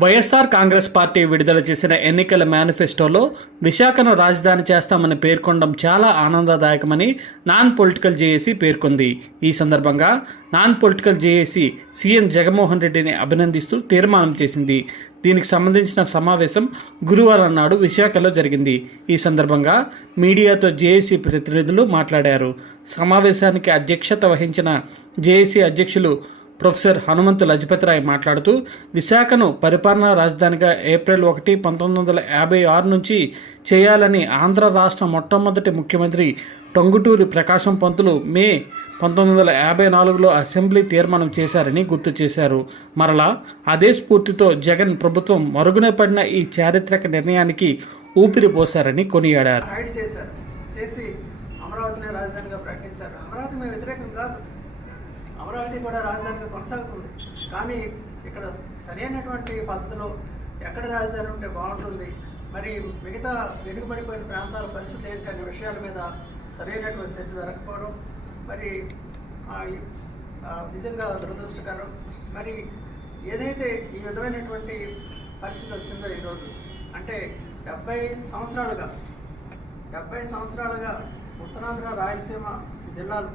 YSR Congress party విడుదల చేసిన ఎన్నికల మేనిఫెస్టోలో విశాఖను రాజధాని చేస్తామని పేర్కొనడం చాలా ఆనందదాయకమని నాన్ పొలిటికల్ జేఏసీ పేర్కొంది. ఈ సందర్భంగా non political JAC CM Jaganmohan రెడ్డిని అభినందిస్తూ తీర్మానం చేసింది. దీనికి సంబంధించిన సమావేశం గురువారం నాడు విశాఖలో జరిగింది. ఈ సందర్భంగా మీడియాతో జేఏసీ ప్రతినిధులు మాట్లాడారు. సమావేశానికి అధ్యక్షత వహించిన జేఏసీ అధ్యక్షులు ప్రొఫెసర్ హనుమంతు లజపతిరాయ్ మాట్లాడుతూ విశాఖను పరిపాలనా రాజధానిగా ఏప్రిల్ ఒకటి పంతొమ్మిది వందల యాభై ఆరు నుంచి చేయాలని ఆంధ్ర రాష్ట్ర మొట్టమొదటి ముఖ్యమంత్రి టొంగుటూరి ప్రకాశం పంతులు మే పంతొమ్మిది వందల యాభై నాలుగులో అసెంబ్లీ తీర్మానం చేశారని గుర్తు చేశారు. మరలా అదే స్ఫూర్తితో జగన్ ప్రభుత్వం మరుగున పడిన ఈ చారిత్రక నిర్ణయానికి ఊపిరి పోశారని కొనియాడారు. చేసి అమరావతిని రాజధానిగా ప్రకటించారు. అమరావతి మేము వ్యతిరేకం కాదు. అమరావతి కూడా రాజధానిగా కొనసాగుతుంది. కానీ ఇక్కడ సరైనటువంటి పద్ధతిలో ఎక్కడ రాజధాని ఉంటే బాగుంటుంది మరి మిగతా వెనుకబడిపోయిన ప్రాంతాల పరిస్థితి ఏంటి అనే విషయాల మీద సరైనటువంటి చర్చ జరగకపోవడం మరి నిజంగా దురదృష్టకరం. మరి ఏదైతే ఈ విధమైనటువంటి పరిస్థితి వచ్చిందో ఈరోజు అంటే డెబ్బై సంవత్సరాలుగా డెబ్బై సంవత్సరాలుగా ఉత్తరాంధ్ర రాయలసీమ జిల్లాలు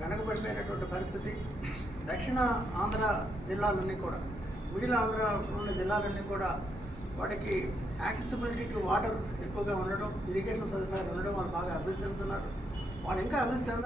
వెనకబడిపోయినటువంటి పరిస్థితి. దక్షిణ ఆంధ్ర జిల్లాలన్నీ కూడా మిడిల్ ఆంధ్ర ఉన్న జిల్లాలన్నీ కూడా వాటికి యాక్సెసిబిలిటీ టు వాటర్ ఎక్కువగా ఉండడం ఇరిగేషన్ సదుపాయాలు ఉండడం వాళ్ళు బాగా అభివృద్ధి చెందుతున్నారు. వాళ్ళు ఇంకా అభివృద్ధి చెందారు